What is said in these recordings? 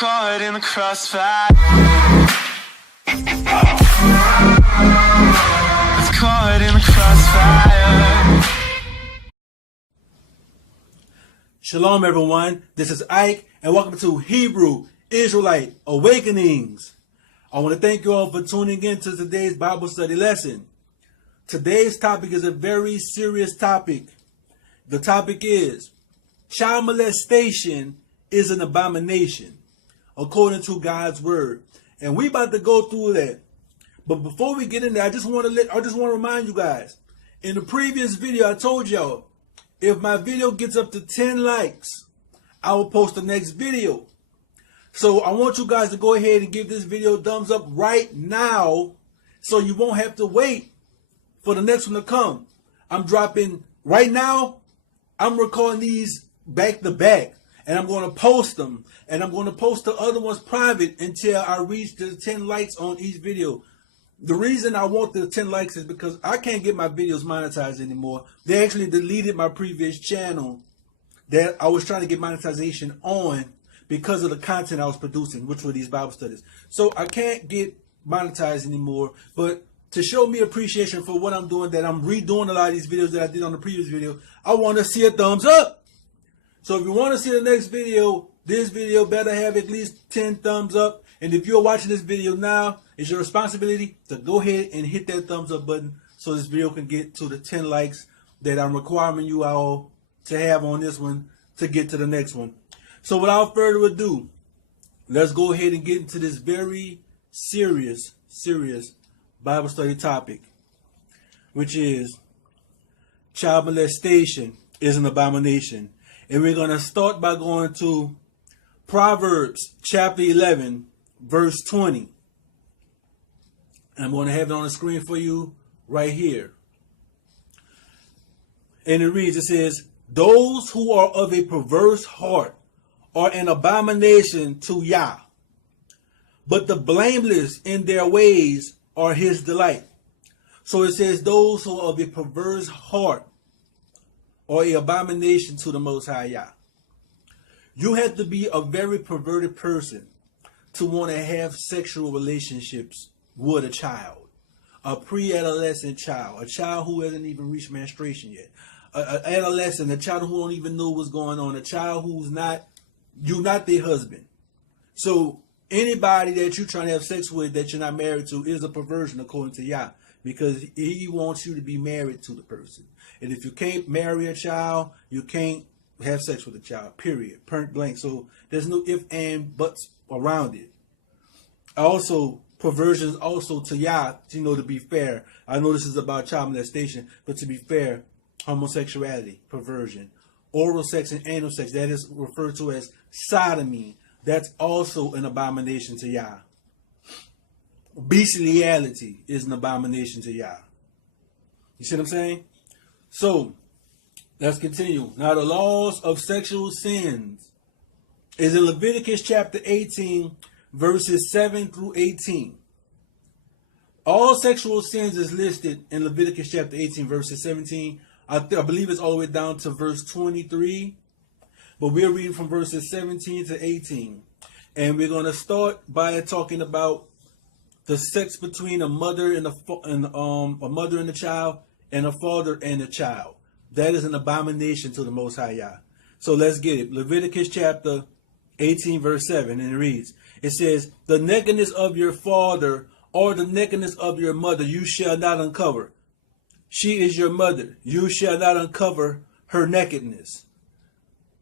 Caught in the crossfire. It's caught in the crossfire. Shalom everyone, this is Ike and welcome to Hebrew Israelite Awakenings. I want to thank you all for tuning in to today's Bible study lesson. Today's topic is a very serious topic. The topic is child molestation is an abomination according to God's word. And we about to go through that. But before we get in there, I just want to remind you guys. In the previous video, I told y'all, if my video gets up to 10 likes, I will post the next video. So I want you guys to go ahead and give this video a thumbs up right now so you won't have to wait for the next one to come. I'm dropping right now. I'm recording these back to back and I'm going to post them, and I'm going to post the other ones private until I reach the 10 likes on each video. The reason I want the 10 likes is because I can't get my videos monetized anymore. They actually deleted my previous channel that I was trying to get monetization on because of the content I was producing, which were these Bible studies. So I can't get monetized anymore. But to show me appreciation for what I'm doing, that I'm redoing a lot of these videos that I did on the previous video, I want to see a thumbs up. So if you want to see the next video, this video better have at least 10 thumbs up. And if you're watching this video now, it's your responsibility to go ahead and hit that thumbs up button so this video can get to the 10 likes that I'm requiring you all to have on this one to get to the next one. So without further ado, let's go ahead and get into this very serious Bible study topic, which is child molestation is an abomination. And we're going to start by going to Proverbs chapter 11, verse 20. And I'm going to have it on the screen for you right here. And it reads, it says, those who are of a perverse heart are an abomination to Yah, but the blameless in their ways are his delight. So it says those who are of a perverse heart are an abomination to the Most High Yah. You have to be a very perverted person to want to have sexual relationships with a child, a pre-adolescent child, a child who hasn't even reached menstruation yet, an adolescent, a child who don't even know what's going on, a child who's not, you're not their husband. So anybody that you're trying to have sex with that you're not married to is a perversion according to Yah, because he wants you to be married to the person. And if you can't marry a child, you can't have sex with a child, period, point blank. So there's no if and buts around it. Also, perversions also to Yah, to be fair. I know this is about child molestation, but to be fair, homosexuality, perversion, oral sex and anal sex, that is referred to as sodomy. That's also an abomination to Yah. Bestiality is an abomination to Yah. You see what I'm saying? So, let's continue. Now, the laws of sexual sins is in Leviticus chapter 18, verses 7 through 18. All sexual sins is listed in Leviticus chapter 18, verses 17. I believe it's all the way down to verse 23. But we're reading from verses 17 to 18. And we're going to start by talking about the sex between a mother and a mother and a child, and a father and a child. That is an abomination to the Most High Yah. So let's get it. Leviticus chapter 18, verse 7, and it reads, it says, the nakedness of your father or the nakedness of your mother you shall not uncover. She is your mother. You shall not uncover her nakedness.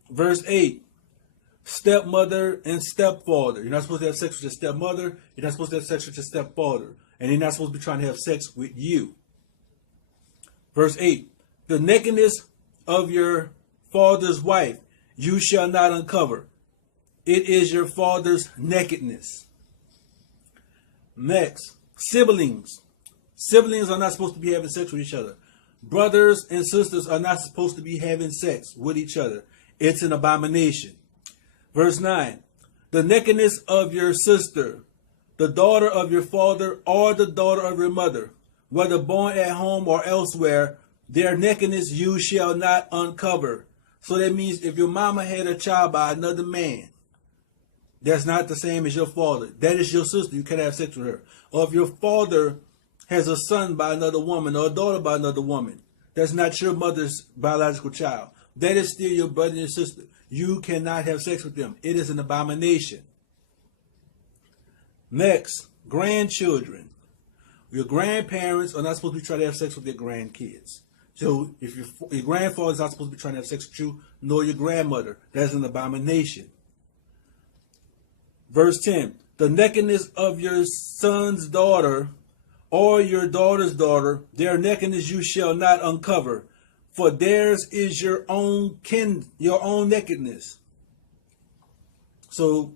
Verse 8, stepmother and stepfather. You're not supposed to have sex with your stepmother. You're not supposed to have sex with your stepfather. And you're not supposed to be trying to have sex with you. Verse 8, the nakedness of your father's wife you shall not uncover. It is your father's nakedness. Next, siblings. Siblings are not supposed to be having sex with each other. Brothers and sisters are not supposed to be having sex with each other. It's an abomination. Verse 9, the nakedness of your sister, the daughter of your father or the daughter of your mother, whether born at home or elsewhere, their nakedness you shall not uncover. So that means if your mama had a child by another man, that's not the same as your father. That is your sister. You cannot have sex with her. Or if your father has a son by another woman or a daughter by another woman, that's not your mother's biological child. That is still your brother and your sister. You cannot have sex with them. It is an abomination. Next, grandchildren. Your grandparents are not supposed to be trying to have sex with their grandkids. So if your grandfather is not supposed to be trying to have sex with you, nor your grandmother, that's an abomination. Verse 10, the nakedness of your son's daughter or your daughter's daughter, their nakedness you shall not uncover, for theirs is your own nakedness. So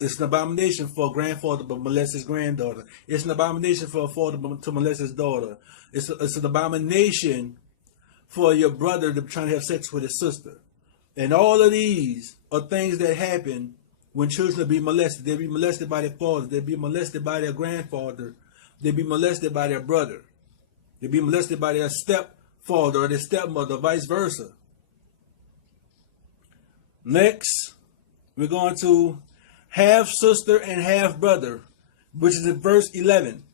it's an abomination for a grandfather to molest his granddaughter. It's an abomination for a father to molest his daughter. It's an abomination for your brother to be trying to have sex with his sister. And all of these are things that happen when children are being molested. They'll be molested by their father. They'll be molested by their grandfather. They'll be molested by their brother. They'll be molested by their stepfather or their stepmother, vice versa. Next, we're going to half-sister and half-brother, which is in verse 11.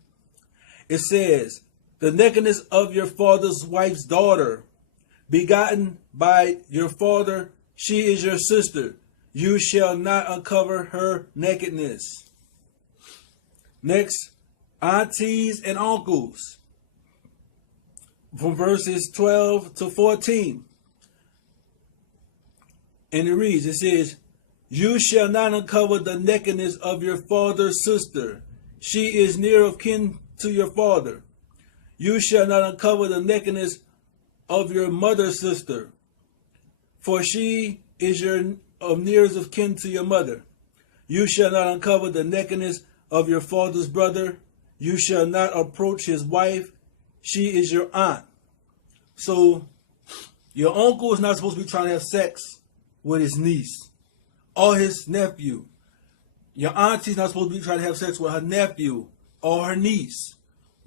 It says, the nakedness of your father's wife's daughter, begotten by your father, she is your sister. You shall not uncover her nakedness. Next, aunties and uncles, from verses 12 to 14. And it reads, it says, you shall not uncover the nakedness of your father's sister. She is near of kin to your father. You shall not uncover the nakedness of your mother's sister, for she is of nearest of kin to your mother. You shall not uncover the nakedness of your father's brother. You shall not approach his wife. She is your aunt. So your uncle is not supposed to be trying to have sex with his niece or his nephew. Your auntie is not supposed to be trying to have sex with her nephew or her niece.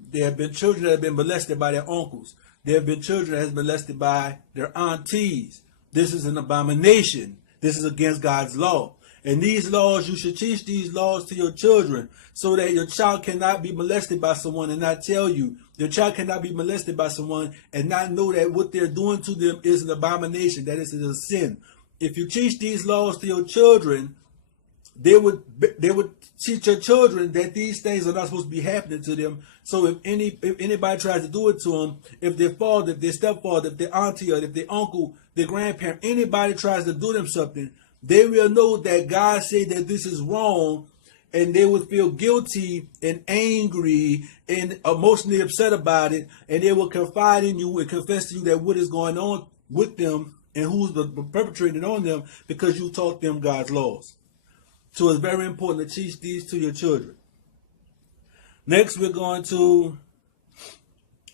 There have been children that have been molested by their uncles. There have been children that have been molested by their aunties. This is an abomination. This is against God's law. And these laws, you should teach these laws to your children so that your child cannot be molested by someone and not tell you. Your child cannot be molested by someone and not know that what they're doing to them is an abomination, that is a sin. If you teach these laws to your children, they would teach your children that these things are not supposed to be happening to them. So if anybody tries to do it to them, if their father, if their stepfather, if their auntie, or if their uncle, their grandparent, anybody tries to do them something, they will know that God said that this is wrong, and they would feel guilty and angry and emotionally upset about it, and they will confide in you and confess to you that what is going on with them and who's perpetrating on them because you taught them God's laws. So it's very important to teach these to your children. Next, we're going to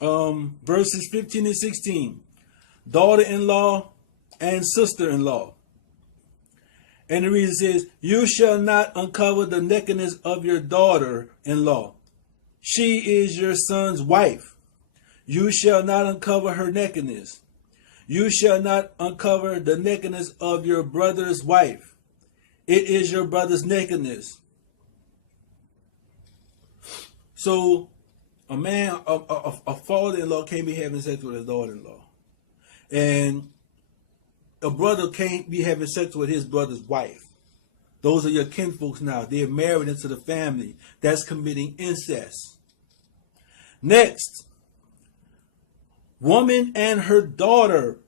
verses 15 and 16. Daughter-in-law and sister-in-law. And the reason says, you shall not uncover the nakedness of your daughter-in-law. She is your son's wife. You shall not uncover her nakedness. You shall not uncover the nakedness of your brother's wife. It is your brother's nakedness. So a man, a father-in-law can't be having sex with his daughter-in-law. And a brother can't be having sex with his brother's wife. Those are your kinfolks now. They're married into the family. That's committing incest. Next, woman and her daughter.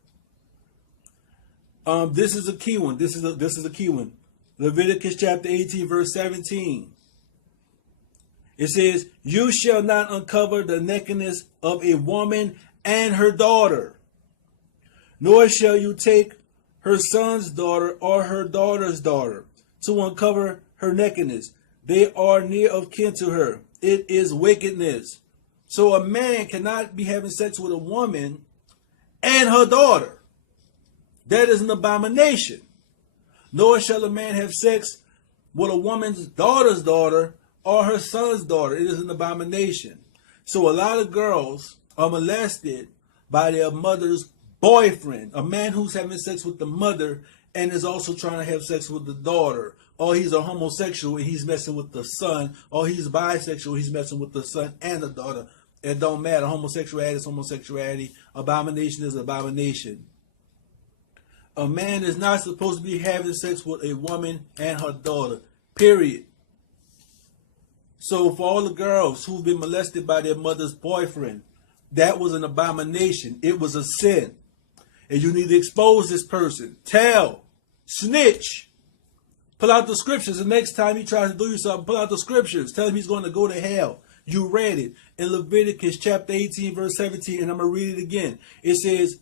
This is a key one. This is a key one. Leviticus chapter 18, verse 17. It says, you shall not uncover the nakedness of a woman and her daughter, nor shall you take her son's daughter or her daughter's daughter to uncover her nakedness. They are near of kin to her. It is wickedness. So a man cannot be having sex with a woman and her daughter. That is an abomination. Nor shall a man have sex with a woman's daughter's daughter or her son's daughter. It is an abomination. So a lot of girls are molested by their mother's boyfriend, a man who's having sex with the mother and is also trying to have sex with the daughter, or he's a homosexual and he's messing with the son, or he's bisexual, he's messing with the son and the daughter. It don't matter. Homosexuality is homosexuality. Abomination is abomination. A man is not supposed to be having sex with a woman and her daughter. Period. So for all the girls who've been molested by their mother's boyfriend, that was an abomination. It was a sin. And you need to expose this person. Tell. Snitch. Pull out the scriptures. The next time he tries to do you something, pull out the scriptures. Tell him he's going to go to hell. You read it in Leviticus chapter 18, verse 17, and I'm going to read it again. It says,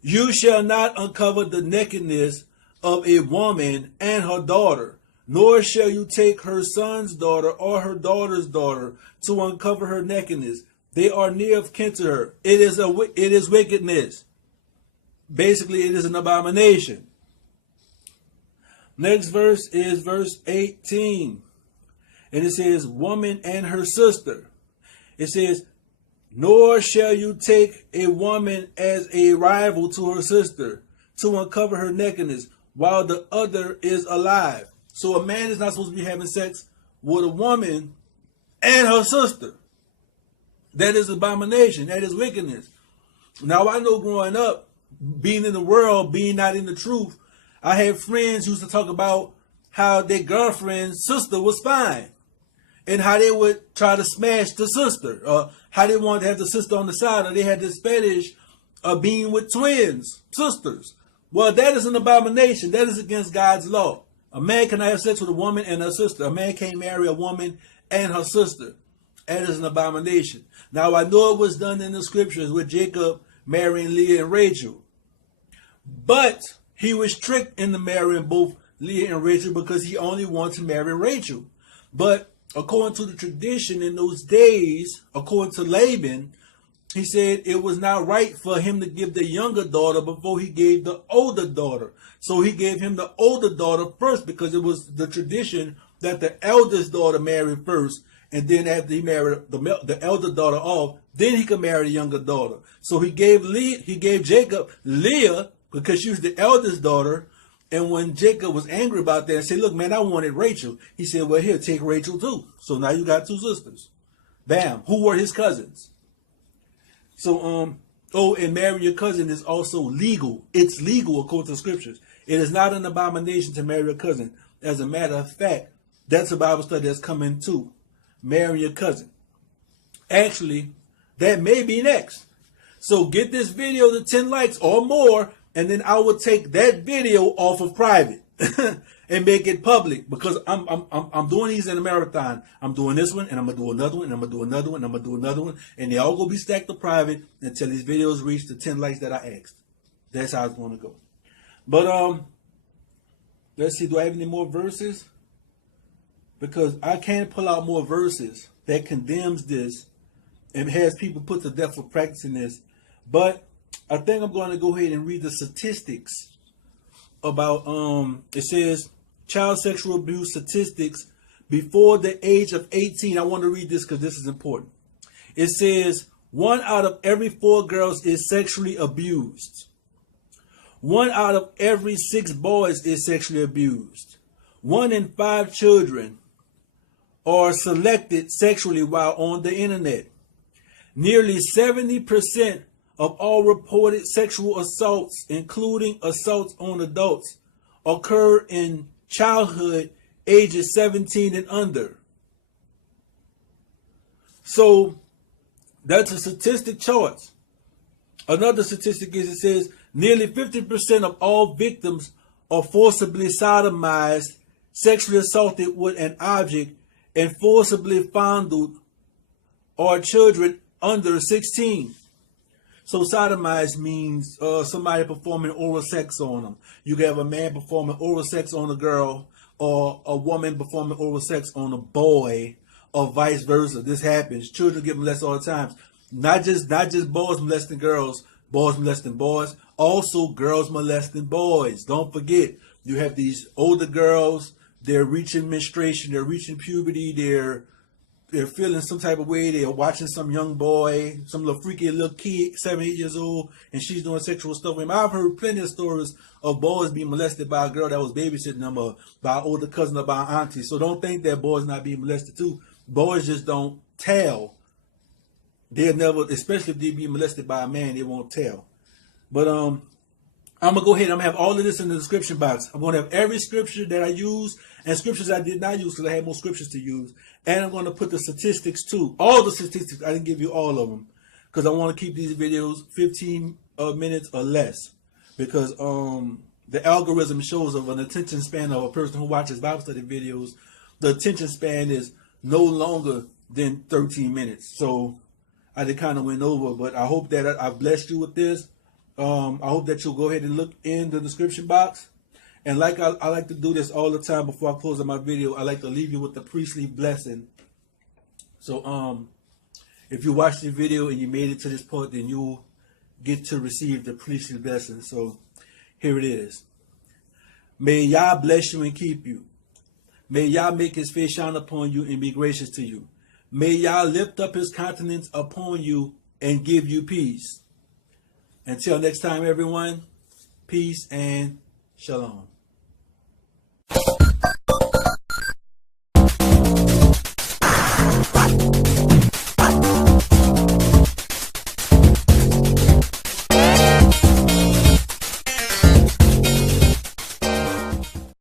you shall not uncover the nakedness of a woman and her daughter, nor shall you take her son's daughter or her daughter's daughter to uncover her nakedness. They are near of kin to her. It is wickedness. Basically, it is an abomination. Next verse is verse 18. And it says, woman and her sister. It says, nor shall you take a woman as a rival to her sister to uncover her nakedness while the other is alive. So a man is not supposed to be having sex with a woman and her sister. That is abomination. That is wickedness. Now, I know growing up, being in the world, being not in the truth, I had friends who used to talk about how their girlfriend's sister was fine and how they would try to smash the sister, or how they wanted to have the sister on the side, or they had this fetish of being with twins, sisters. Well, that is an abomination. That is against God's law. A man cannot have sex with a woman and her sister. A man can't marry a woman and her sister. That is an abomination. Now, I know it was done in the scriptures with Jacob marrying Leah and Rachel. But he was tricked into marrying both Leah and Rachel because he only wanted to marry Rachel. But according to the tradition in those days, according to Laban, he said it was not right for him to give the younger daughter before he gave the older daughter. So he gave him the older daughter first because it was the tradition that the eldest daughter married first. And then after he married the elder daughter off, then he could marry the younger daughter. So he gave Jacob Leah because she was the eldest daughter. And when Jacob was angry about that and said, look, man, I wanted Rachel. He said, well, here, take Rachel too. So now you got two sisters. Bam. Who were his cousins? So, and marrying your cousin is also legal. It's legal according to the scriptures. It is not an abomination to marry a cousin. As a matter of fact, that's a Bible study that's coming too. Marry your cousin. Actually, that may be next. So get this video to 10 likes or more, and then I will take that video off of private and make it public, because I'm doing these in a marathon. I'm doing this one, and I'm gonna do another one, and I'm gonna do another one, and I'm gonna do another one, and they all gonna be stacked to private until these videos reach the 10 likes that I asked. That's how it's gonna go. But let's see. Do I have any more verses? Because I can't pull out more verses that condemns this and has people put to death for practicing this. But I think I'm going to go ahead and read the statistics about, it says child sexual abuse statistics before the age of 18. I want to read this because this is important. It says 1 out of every 4 girls is sexually abused. 1 out of every 6 boys is sexually abused. 1 in 5 children are selected sexually while on the internet. Nearly 70% of all reported sexual assaults, including assaults on adults, occur in childhood ages 17 and under. So that's a statistic chart. Another statistic is, it says nearly 50% of all victims are forcibly sodomized, sexually assaulted with an object, and forcibly fondled are children under 16. So sodomized means somebody performing oral sex on them. You can have a man performing oral sex on a girl, or a woman performing oral sex on a boy, or vice versa. This happens. Children get molested all the time. Not just boys molesting girls, boys molesting boys. Also girls molesting boys. Don't forget, you have these older girls. They're reaching menstruation. They're reaching puberty. They're they're feeling some type of way. They're watching some young boy, some little freaky little kid, 7, 8 years old, and she's doing sexual stuff with him. I've heard plenty of stories of boys being molested by a girl that was babysitting them, or by an older cousin or by an auntie. So don't think that boys not being molested too. Boys just don't tell. They'll never, especially if they be molested by a man, they won't tell. But I'm gonna go ahead. I'm gonna have all of this in the description box. I'm gonna have every scripture that I use and scriptures I did not use because I had more scriptures to use. And I'm gonna put the statistics too. All the statistics. I didn't give you all of them because I want to keep these videos 15 minutes or less, because the algorithm shows of an attention span of a person who watches Bible study videos. The attention span is no longer than 13 minutes. So I did kind of went over, but I hope that I've blessed you with this. I hope that you'll go ahead and look in the description box. And like I like to do this all the time before I close on my video, I like to leave you with the priestly blessing. So if you watch the video and you made it to this point, then you'll get to receive the priestly blessing. So here it is. May Yah bless you and keep you. May Yah make his face shine upon you and be gracious to you. May Yah lift up his countenance upon you and give you peace. Until next time, everyone, peace and shalom.